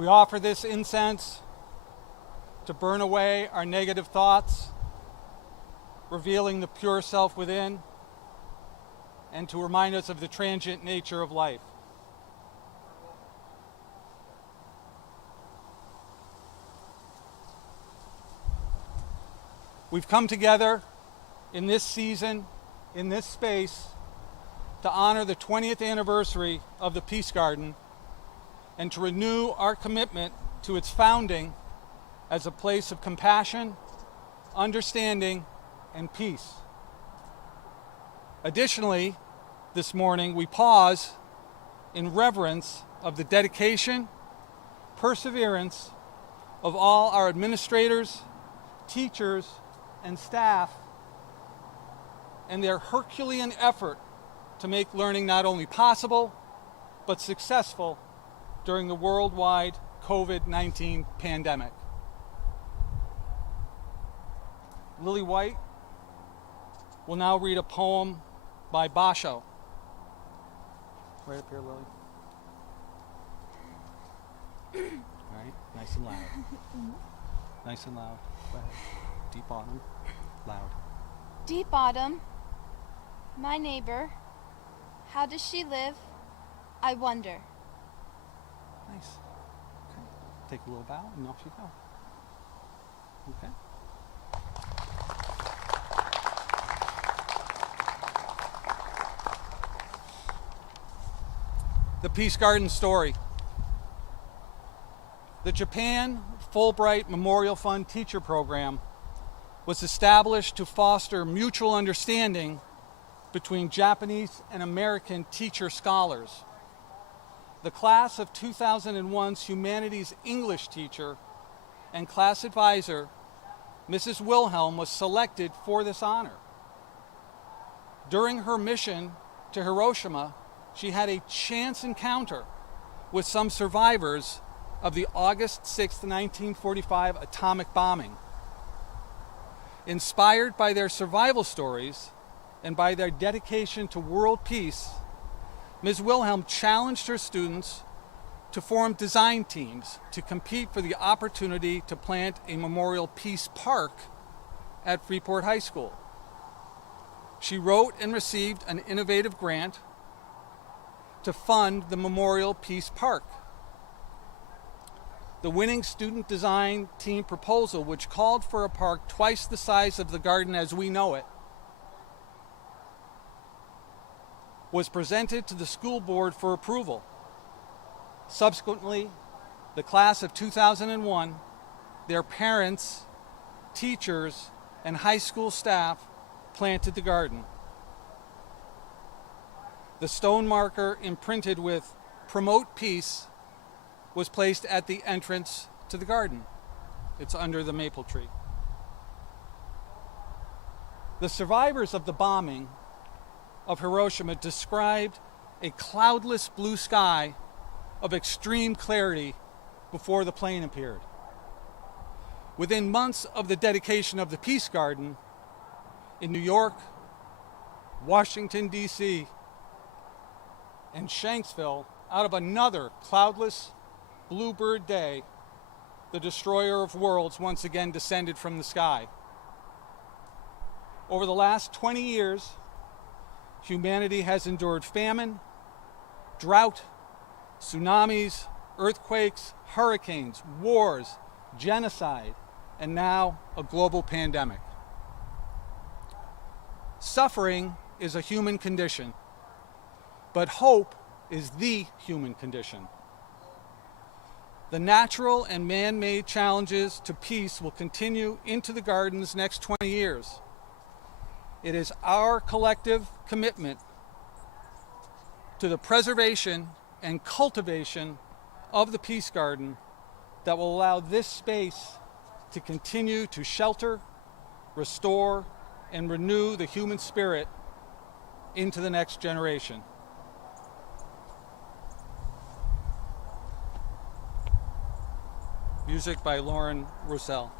We offer this incense to burn away our negative thoughts, revealing the pure self within, and to remind us of the transient nature of life. We've come together in this season, in this space, to honor the 20th anniversary of the Peace Garden and to renew our commitment to its founding as a place of compassion, understanding, and peace. Additionally, this morning we pause in reverence of the dedication, perseverance of all our administrators, teachers, and staff, and their Herculean effort to make learning not only possible, but successful during the worldwide COVID-19 pandemic. Lily White will now read a poem by Basho. Right up here, Lily. All right, nice and loud. Nice and loud. Go ahead. Deep autumn, loud. Deep autumn, my neighbor, how does she live? I wonder. Nice. Okay. Take a little bow and off you go. Okay. The Peace Garden story. The Japan Fulbright Memorial Fund Teacher Program was established to foster mutual understanding between Japanese and American teacher scholars. The class of 2001's humanities English teacher and class advisor, Mrs. Wilhelm, was selected for this honor. During her mission to Hiroshima, she had a chance encounter with some survivors of the August 6, 1945 atomic bombing. Inspired by their survival stories and by their dedication to world peace, Ms. Wilhelm challenged her students to form design teams to compete for the opportunity to plant a memorial peace park at Freeport High School. She wrote and received an innovative grant to fund the Memorial Peace Park. The winning student design team proposal, which called for a park twice the size of the garden as we know it, was presented to the school board for approval. Subsequently, the class of 2001, their parents, teachers, and high school staff planted the garden. The stone marker imprinted with "Promote Peace" was placed at the entrance to the garden. It's under the maple tree. The survivors of the bombing of Hiroshima described a cloudless blue sky of extreme clarity before the plane appeared. Within months of the dedication of the Peace Garden, in New York, Washington, D.C., and Shanksville, out of another cloudless bluebird day, the destroyer of worlds once again descended from the sky. Over the last 20 years, humanity has endured famine, drought, tsunamis, earthquakes, hurricanes, wars, genocide, and now a global pandemic. Suffering is a human condition, but hope is the human condition. The natural and man-made challenges to peace will continue into the garden's next 20 years. It is our collective commitment to the preservation and cultivation of the Peace Garden that will allow this space to continue to shelter, restore, and renew the human spirit into the next generation. Music by Lauren Roussel.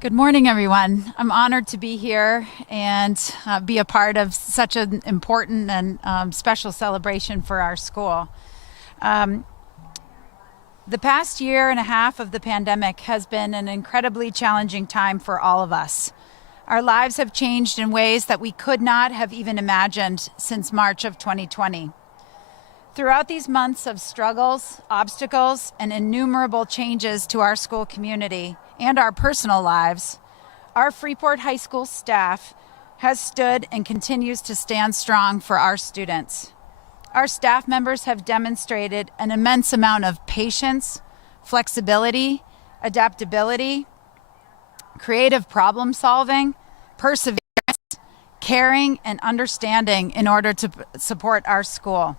Good morning, everyone. I'm honored to be here and be a part of such an important and special celebration for our school. The past year and a half of the pandemic has been an incredibly challenging time for all of us. Our lives have changed in ways that we could not have even imagined since March of 2020. Throughout these months of struggles, obstacles, and innumerable changes to our school community and our personal lives, our Freeport High School staff has stood and continues to stand strong for our students. Our staff members have demonstrated an immense amount of patience, flexibility, adaptability, creative problem solving, perseverance, caring, and understanding in order to support our school.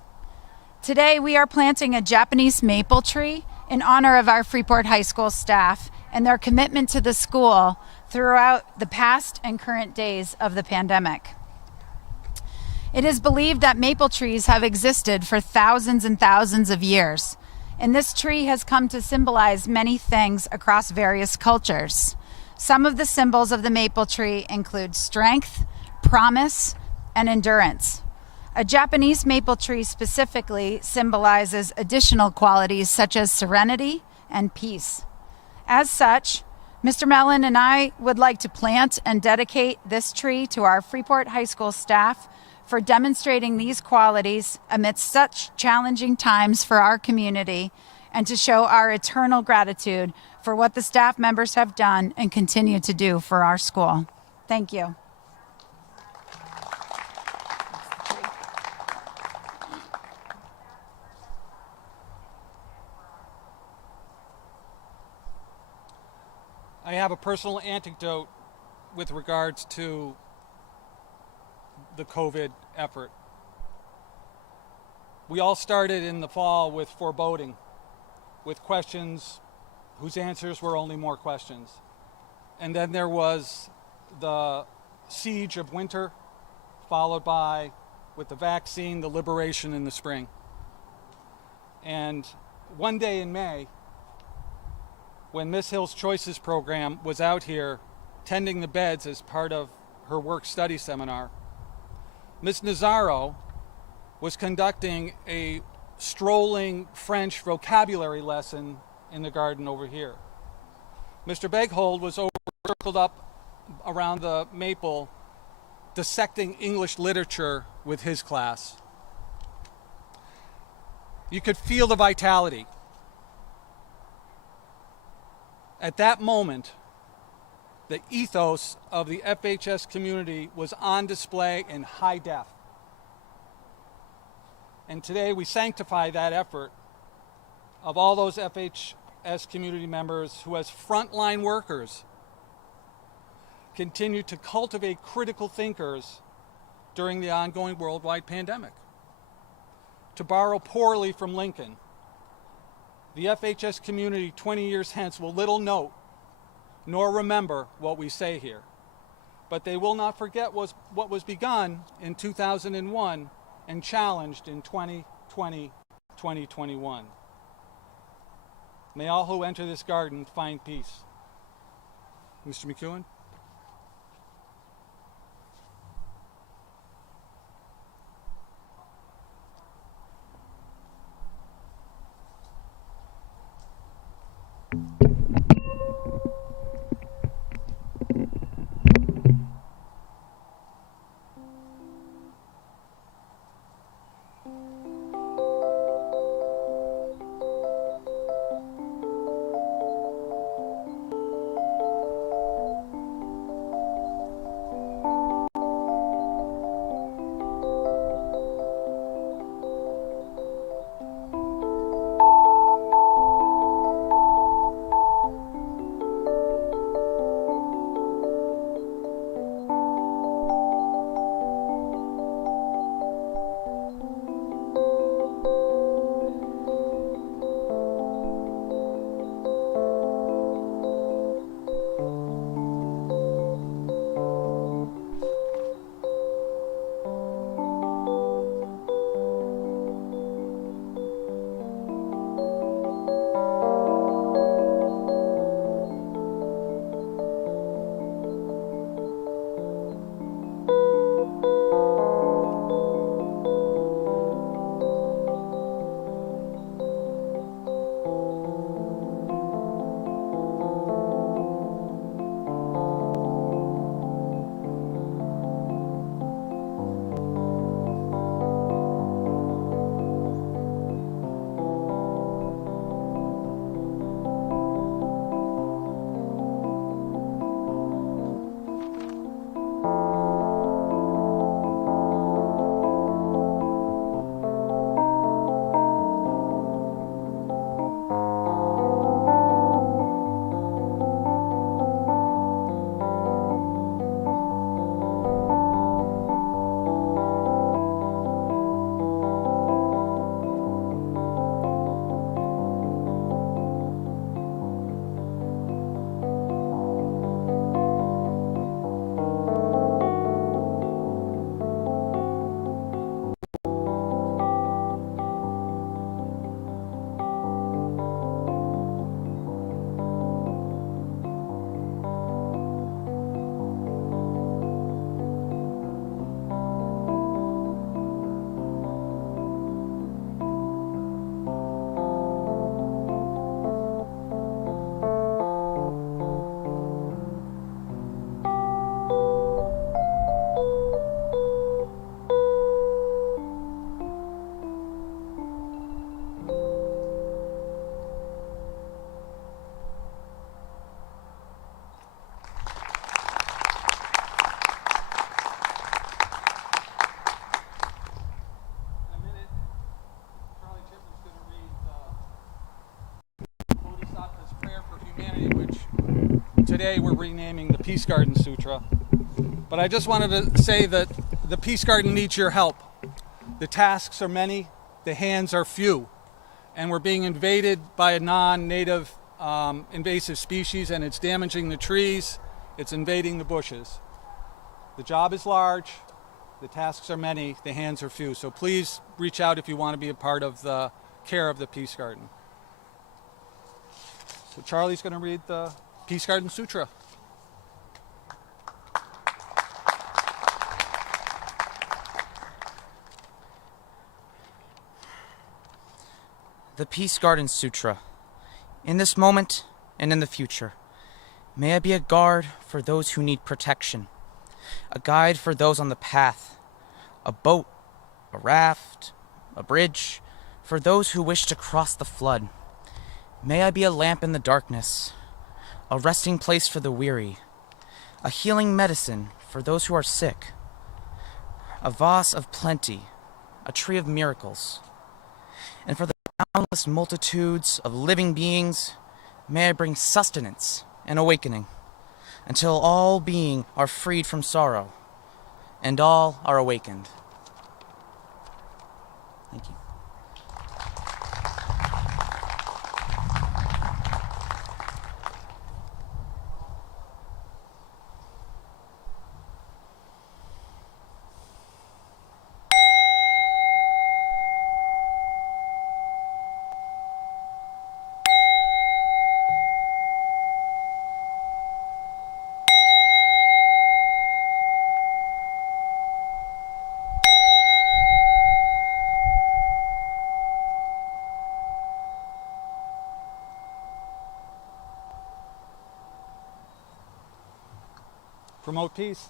Today, we are planting a Japanese maple tree in honor of our Freeport High School staff and their commitment to the school throughout the past and current days of the pandemic. It is believed that maple trees have existed for thousands and thousands of years, and this tree has come to symbolize many things across various cultures. Some of the symbols of the maple tree include strength, promise, and endurance. A Japanese maple tree specifically symbolizes additional qualities such as serenity and peace. As such, Mr. Mellon and I would like to plant and dedicate this tree to our Freeport High School staff for demonstrating these qualities amidst such challenging times for our community and to show our eternal gratitude for what the staff members have done and continue to do for our school. Thank you. I have a personal anecdote with regards to the COVID effort. We all started in the fall with foreboding, with questions whose answers were only more questions. And then there was the siege of winter, followed by, with the vaccine, the liberation in the spring. And one day in May, when Miss Hill's Choices program was out here tending the beds as part of her work-study seminar, Miss Nazaro was conducting a strolling French vocabulary lesson in the garden over here. Mr. Beghold was circled up around the maple dissecting English literature with his class. You could feel the vitality. At that moment, the ethos of the FHS community was on display in high def. And today we sanctify that effort of all those FHS community members who, as frontline workers, continue to cultivate critical thinkers during the ongoing worldwide pandemic. To borrow poorly from Lincoln, the FHS community 20 years hence will little note nor remember what we say here, but they will not forget what was begun in 2001 and challenged in 2020, 2021. May all who enter this garden find peace. Mr. McEwen? today we're renaming the Peace Garden Sutra. But I just wanted to say that the Peace Garden needs your help. The tasks are many, the hands are few, and we're being invaded by a non-native invasive species, and it's damaging the trees, it's invading the bushes. The job is large, the tasks are many, the hands are few. So please reach out if you want to be a part of the care of the Peace Garden. So Charlie's going to read the Peace Garden Sutra. The Peace Garden Sutra. In this moment and in the future, may I be a guard for those who need protection, a guide for those on the path, a boat, a raft, a bridge, for those who wish to cross the flood. May I be a lamp in the darkness, a resting place for the weary, a healing medicine for those who are sick, a vase of plenty, a tree of miracles. And for the countless multitudes of living beings, may I bring sustenance and awakening, until all being are freed from sorrow, and all are awakened. Thank you. Promote peace.